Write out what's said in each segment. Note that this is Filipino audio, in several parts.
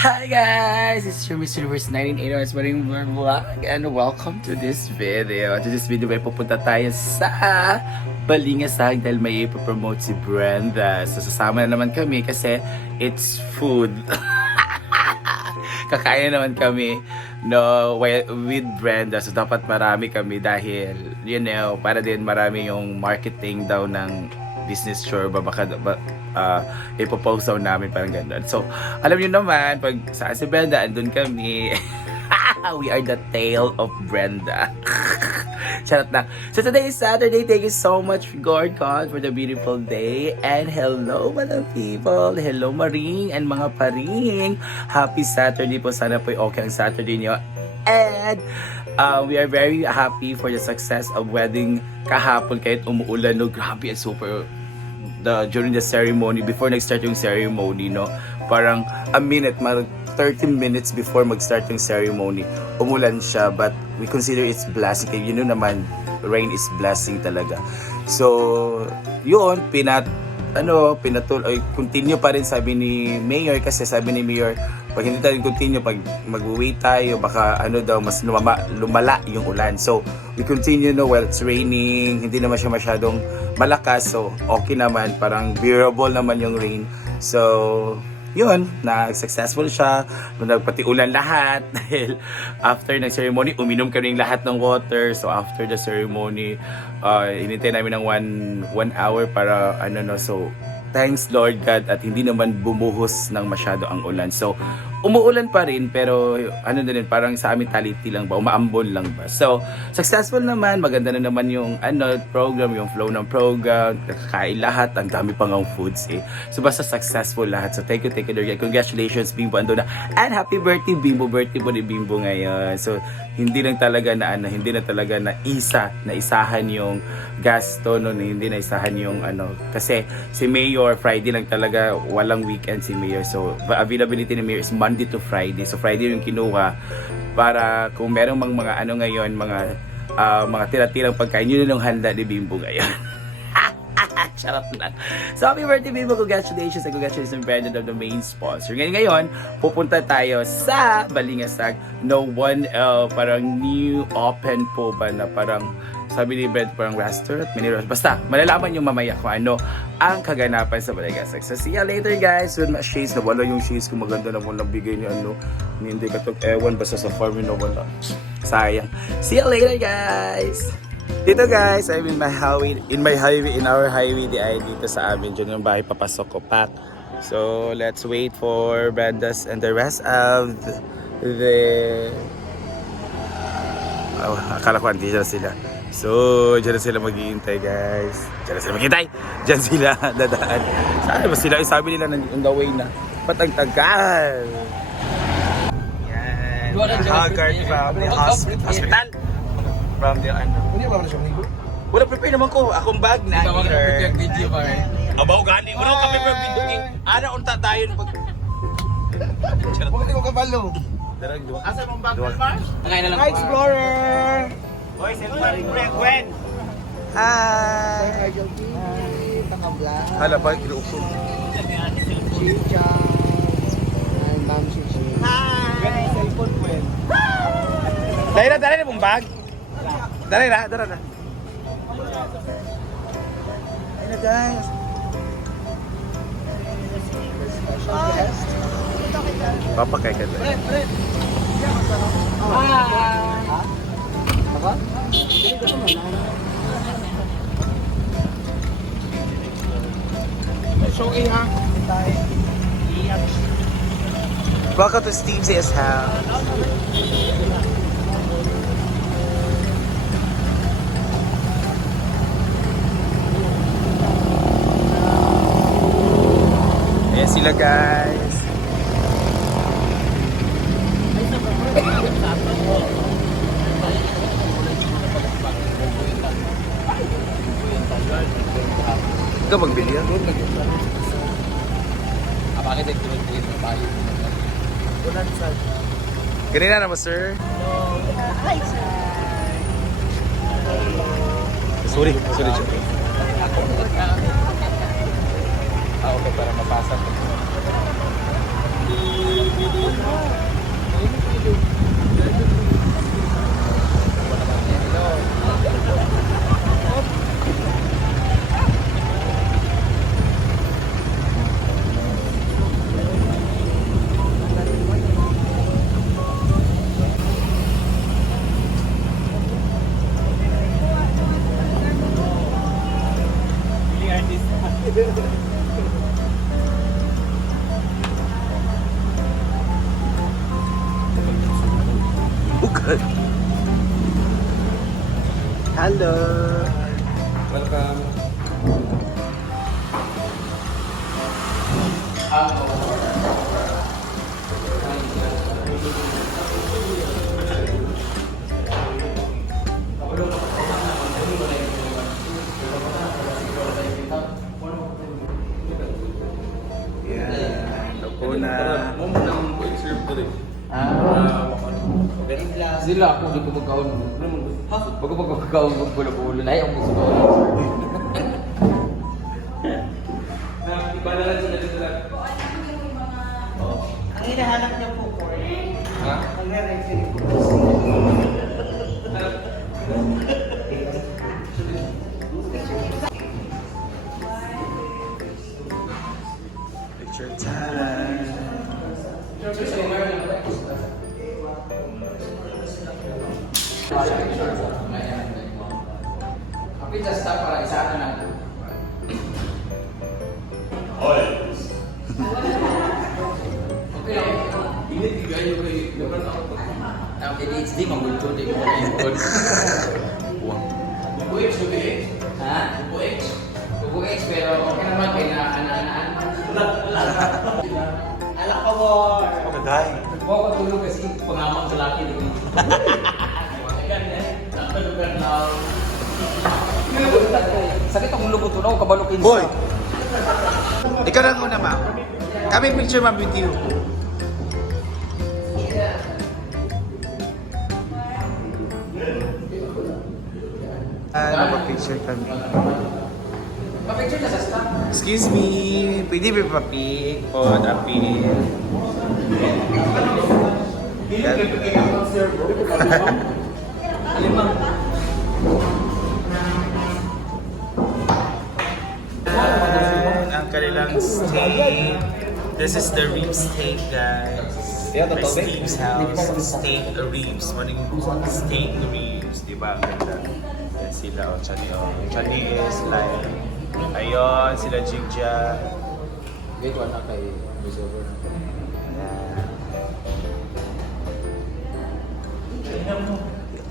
Hi guys! It's your Mr. Universe 1980 It's Maring Vlog and welcome to this video. To this video ay pupunta tayo sa Balingasag dahil may ipopromote si Brenda. So sasama na naman kami kasi it's food. Kakain naman kami no wi- with Brenda. So dapat marami kami dahil you know, para din marami yung marketing daw ng business tour ba baka ba, uh, ipopost namin parang ganun. So, alam niyo naman, pag saan si Brenda, andun kami. We are the tale of Brenda. Charot na. So today is Saturday. Thank you so much, God God, for the beautiful day. And hello, mga people. Hello, Maring and mga paring. Happy Saturday po. Sana po okay ang Saturday niyo. And uh, we are very happy for the success of wedding kahapon kahit umuulan. No, grabe, super the during the ceremony before nag-start yung ceremony no? Parang a minute mar 30 minutes before mag-start yung ceremony umulan siya but we consider it's blessing. You know naman rain is blessing talaga. So yun pinat ano pinatul ay continue pa rin sabi ni mayor kasi sabi ni mayor pag hindi tayo continue pag mag-wait tayo baka ano daw mas lumama, lumala yung ulan. So we continue no while it's raining hindi naman siya masyadong malakas so okay naman parang bearable naman yung rain. So yun, na successful siya, nagpati ulan lahat dahil after ng ceremony, uminom kami lahat ng water. So after the ceremony, uh, inintay namin ng one, one hour para ano no, so thanks Lord God at hindi naman bumuhos ng masyado ang ulan. So umuulan pa rin pero ano na parang sa amin lang ba umaambon lang ba. So successful naman maganda na naman yung ano program yung flow ng program kakain lahat ang dami pang ang foods eh. So basta successful lahat. So thank you thank you Lord. Congratulations Bimbo ando na. And happy birthday Bimbo. Birthday po ni Bimbo ngayon. So hindi lang talaga na ano hindi na talaga na isa na isahan yung gasto no hindi na isahan yung ano. Kasi si Mayor Friday lang talaga walang weekend si Mayor. So availability ni Mayor is Monday to Friday so Friday yung kinuha para kung merong mga, mga ano ngayon mga ah, mga tira-tirang pagkain yun yung handa ni Bimbo ngayon Charot lang. So, happy birthday, Bimbo. Congratulations and congratulations, Brandon of the main sponsor. Ngayon, ngayon, pupunta tayo sa Balingasag. No one, uh, parang new open po ba na parang sabi ni Brent parang restaurant, mini restaurant. Basta, malalaman yung mamaya kung ano ang kaganapan sa Balingasag. So, see you later, guys. With my shades, nawala yung shades ko. Maganda na mo nabigay ni ano. Hindi ka to, ewan, basta sa farm yun nawala. Sayang. See you later, guys. Dito guys, I'm in my highway, in my highway, in our highway di ay dito sa amin. Diyan yung bahay papasok ko pack. So, let's wait for Brandas and the rest of the... Oh, akala ko dyan sila. So, dyan na sila maghihintay guys. Dyan na sila maghihintay. Dyan sila dadaan. Saan ba sila? Sabi nila on the way na. Patang tagal. Yan. Haggard from the hosp- hospital. From the ano. Hindi ba siya? Wala prepare naman ko. Akong bag na. Tawag na prepare video ba eh? Abaw gani. Wala ka prepare video. Ana unta tayo pag Huwag ko kabalo. Darang duwa. Asa mong bag na lang. Hi, Explorer! Boy, pa rin Gwen. Hi! Argel TV, Takabla, Hala pa kinuupo. Chicha, and Ma'am Chichi. Hi. Cellphone Gwen. Dali na, dali na mong bag. Dali na, dali na. Ayun na guys. Special guest. Papakay ka dali. Baka? Hindi ko naman. So, eh ha? Welcome to Steve's house. Ayan sila guys. ka magbili yan. Doon. Ah, bakit ay tulad din ng bayo? Doon sa... Ganina naman, sir. Hi, sir. Sorry, sorry, sir. Ako, Ah, okay, para mapasa ko. Hello. Oh, Hello. Po na. Mo mo nang serve dito. Ah. Sila ako di ko magkaon. Bago ko bulo bulo lahi ang gusto ko. Tapi just stop para isa na lang. Okay lang. Init kayo kay dapat ako. Ang PhD magulo di ko kayo. Wow. Bubuix, bubuix. Ha? Bubuix. Bubuix, pero okay naman kay na ana-anaan. Alak ko mo. Huwag ka tulog kasi pangamang sa laki ang lubot tunaw, kabalok insa. Boy! Ikaw lang muna, ma'am. Kami picture, ma'am, with you. Ah, napapicture kami. Pa-picture na sa staff. Excuse me, pwede ba papic o appeal? Yan ang kanilang steak. This is the rib steak, guys. For Steve's house, steak ribs. Maning steak ribs, di ba? Ang ganda. Yan sila, o, Chani, o. Yung Chani is like, ayun, sila Jigja. Wait, wala kay voiceover.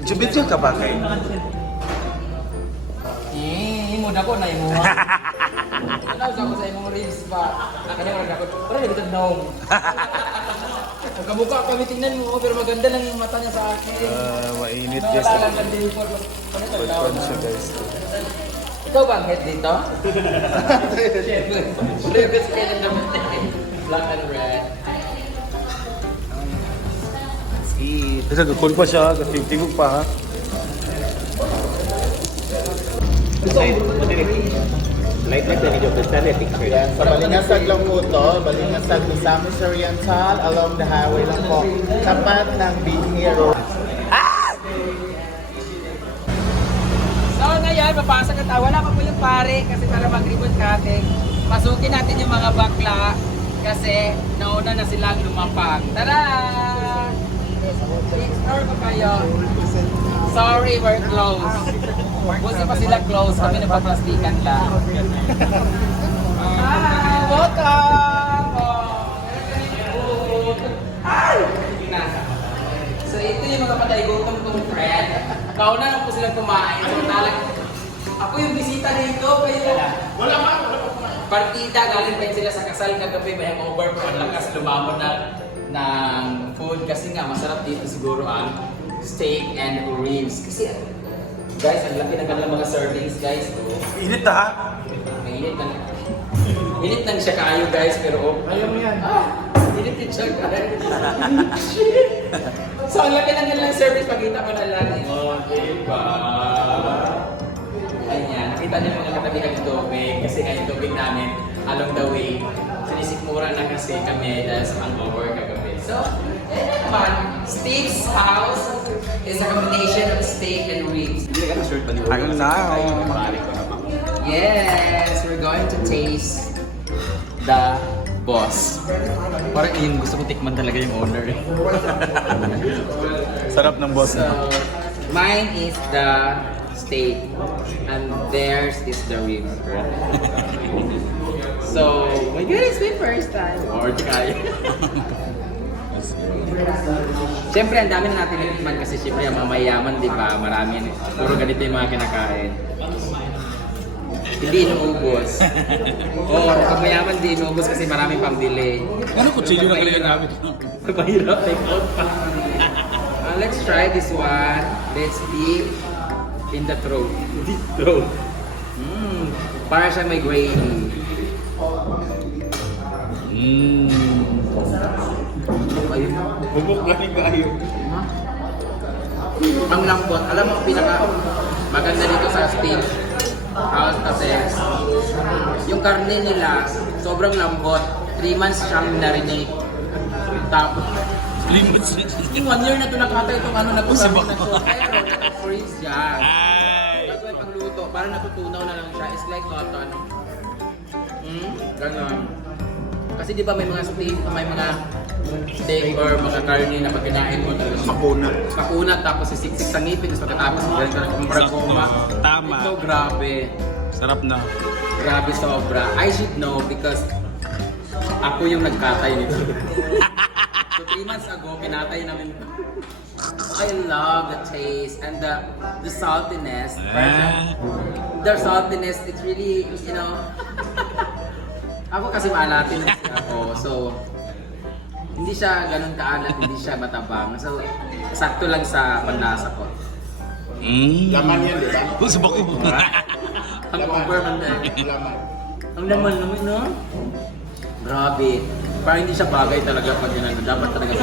Jubityo ka ba kay? Eh, mo na ko na imo. Ko reels pa? Nakanya mo ako. Pero hindi na naong. Pagkamukha kami tingnan mo, pero maganda lang yung mata niya sa akin. Ah, mainit Wala guys. lang ganda yung form. Pagpon siya guys. Ikaw ba ang head dito? Previous kayo ng Black and red. Eat. Kasi gakul pa siya, gatigtigog pa ha. Light light na video kasi na picture. Yan, sa Balingasag lang po to. Balingasag Misamis Oriental along the highway lang po. Tapat ng Big Hero. So ngayon, papasok na tayo. Wala pa po yung pare kasi para mag-ribbon cutting. Pasukin natin yung mga bakla kasi nauna na silang lumapag. Tara! Ignore ko kayo. Sorry, we're closed. Buti pa sila closed, kami napaplastikan lang. Hi! Welcome! Ay! So ito yung mga patay gutom kong friend. Kauna na po silang kumain. So talag, ako yung bisita dito. Kayo, wala pa. Partida, galing pa sila sa kasal kagabi. May hangover po. Ang lakas lumamon na ng food. Kasi nga, masarap dito siguro ang steak and ribs. Kasi, guys, ang laki ng kanilang mga servings, guys. Oh. Init ha? Mainit lang. Init lang siya kayo guys, pero oh, ayaw mo yan. Ah, init din siya guys. Shit. so, ang laki lang nilang service, pakita ko na lang. Oh, diba? Ayan, nakita niyo mga katabi kami tubig. Kasi yung tubig namin, along the way, sinisikmura na kasi kami dahil sa hangover kagabi. So, ayan naman, Steve's house is a combination of steak and ribs. Ang now. Yes, we're going to taste the boss. Parang yun, gusto ko tikman talaga yung owner. eh. Sarap ng boss. So, mine is the steak and theirs is the ribs. so, my God, it's my first time. Or kaya. Siyempre, ang dami na natin natikman kasi siyempre ang mga mayayaman, di ba? Marami, puro ganito yung mga kinakain. Hindi inuubos. Oo, oh, pag mayaman di inuubos kasi maraming pambili. Ano kutsilyo na kailangan namin? Mahirap, take out pa. Uh, let's try this one. Let's deep in the throat. Deep throat. Mm, para siyang may gravy. Mmm. Bubok galing kayo. Ang lambot. Alam mo, pinaka maganda dito sa steak house kasi yung karne nila sobrang lambot. 3 months siyang narinig. Tapos, Limits. yung one year na ito nakata itong ano na Sa na bako. to. Pero naka-freeze siya. Ay! Pang luto. Parang natutunaw na lang siya. It's like cotton. Hmm? Ganon. Kasi di ba may mga steak, may mga steak or mga karne na pag kinain mo talaga Makuna. makunat tapos sisiksik sa ngipin tapos pagkatapos ganun ka ng goma. Sakto. Tama. Ito grabe. Sarap na. Grabe sobra. I should know because ako yung nagkatay nito. so three months ago, kinatay namin. I love the taste and the the saltiness. Ah. The saltiness, it's really, you know, ako kasi maalatin ako. So, hindi siya ganun kaalat, hindi siya matabang. So, sakto lang sa panlasa ko. Mmm. Laman yan, di ba? Oh, sa bako. Ang over man din. Laman. Ang laman naman, no? Grabe. Parang hindi siya bagay talaga pag yun ano. Dapat talaga.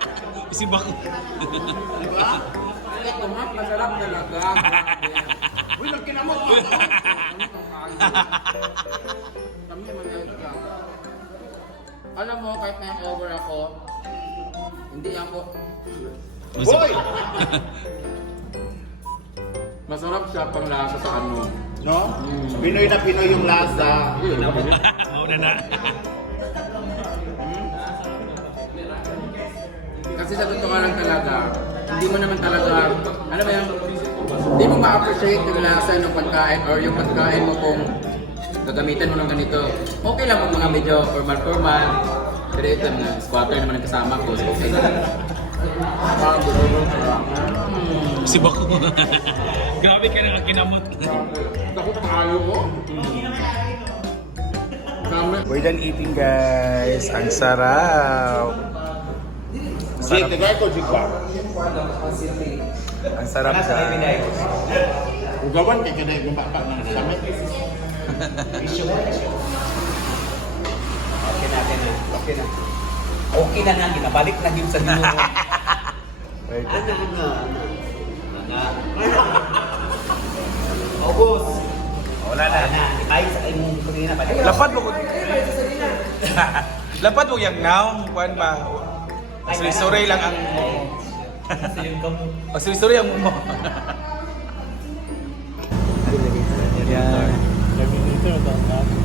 si bako. Diba? Ito nga, masarap talaga. Uy, nagkinamot mo! Kami lang. Alam mo, kahit may over ako, hindi ako, Boy! masarap siya pang lasa sa ano. No? Pinoy na Pinoy yung lasa. Mauna na. Kasi sa totoo lang talaga, hindi mo naman talaga, ano ba yan, hindi mo ma-appreciate yung lasa ng pagkain or yung pagkain mo kung gagamitan mo ng ganito. Okay lang kung mga medyo formal-formal, pero ito, mga squatter naman ang kasama ko, so okay lang. Si bako. Grabe ka na kinamot. Ako pang ayaw ko. We're done eating guys. Ang sarap. Jig, nagay ko, Jig ba? Ang sarap guys. Ugawan kay kanay gumapa ng kami. Okay na, okay na. Okay na. Okay na nga, ginabalik na yun sa inyo. Wait. Ano nga? Mga... August! Wala na. na. Ay, sa imong kanina ba? Lapad mo ko. Lapad mo yung naong. Kuan ba? Sorry-sorry lang ang mo. Kasi yung gamot. Oh, ang mo. Yan.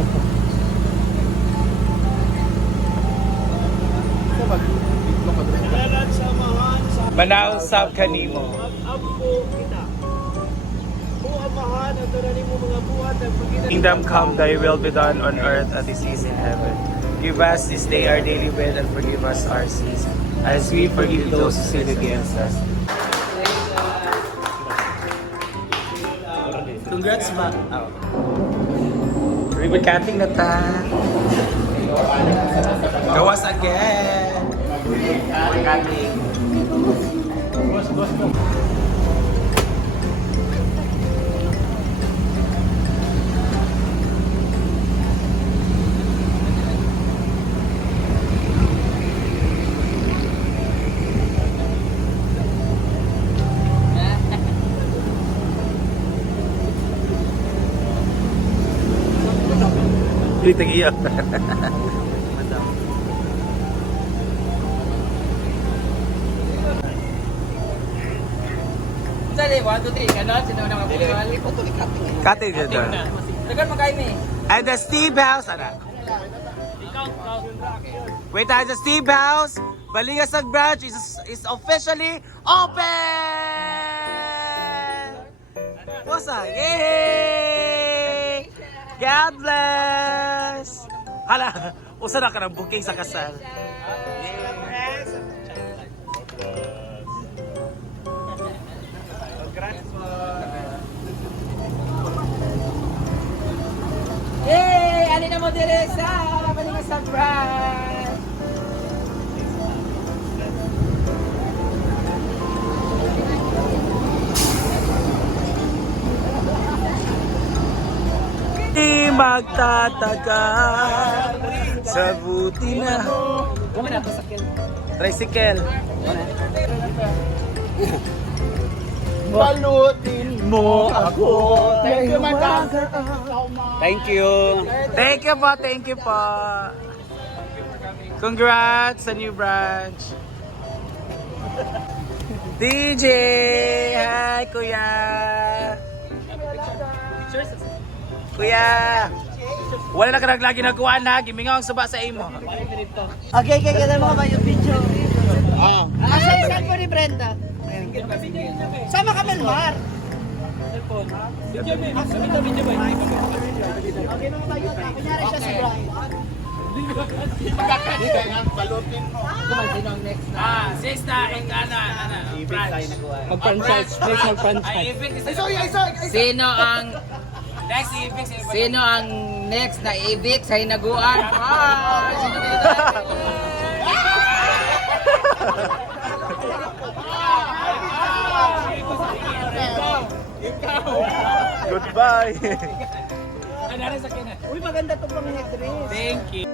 Manaw sa kanimo. Kingdom come, thy will be done on earth as it is in heaven. Give us this day our daily bread and forgive us our sins, as we forgive those who sin against us. Congrats, ma. Oh. Ribbon cutting na ta. Gawas again. Cutting. Litang iyak. Sali, 1, 2, 3, ganon, sino na mabuhay? Cutting na ta. Dagan mo kayo, me. And the Steve House, ana. Wait, tayo the Steve House. Balingasag branch is, is officially open! What's up? Yay! God bless! Hala, usa na ka ng bouquet sa kasal. Yay! Alin na mo, Teresa! Wala surprise! Magtatagal sa buti na tricycle. Balutin Mo ako. Thank you, madam. Thank you. Thank you po, thank you po. Congrats sa new branch. DJ! Hi, kuya! Kuya! Wala na ka naglagi nagawa na, gimingaw ang suba sa imo. Okay, okay, kita mo ba yung video? Ah. Asa yung cellphone ni Brenda? Sama ka, Melmar. Okay, mga bayot. Kunyari siya si Brian. Hindi kaya balutin mo. Ah, sis na, and ano, ano, branch. Mag-franchise, please mag-franchise. Sino ang Next, ibig sa sino ang next na ibig sa hinaguan? Ah, sino dito? Goodbye! Uy, maganda to pang headdress. Thank you.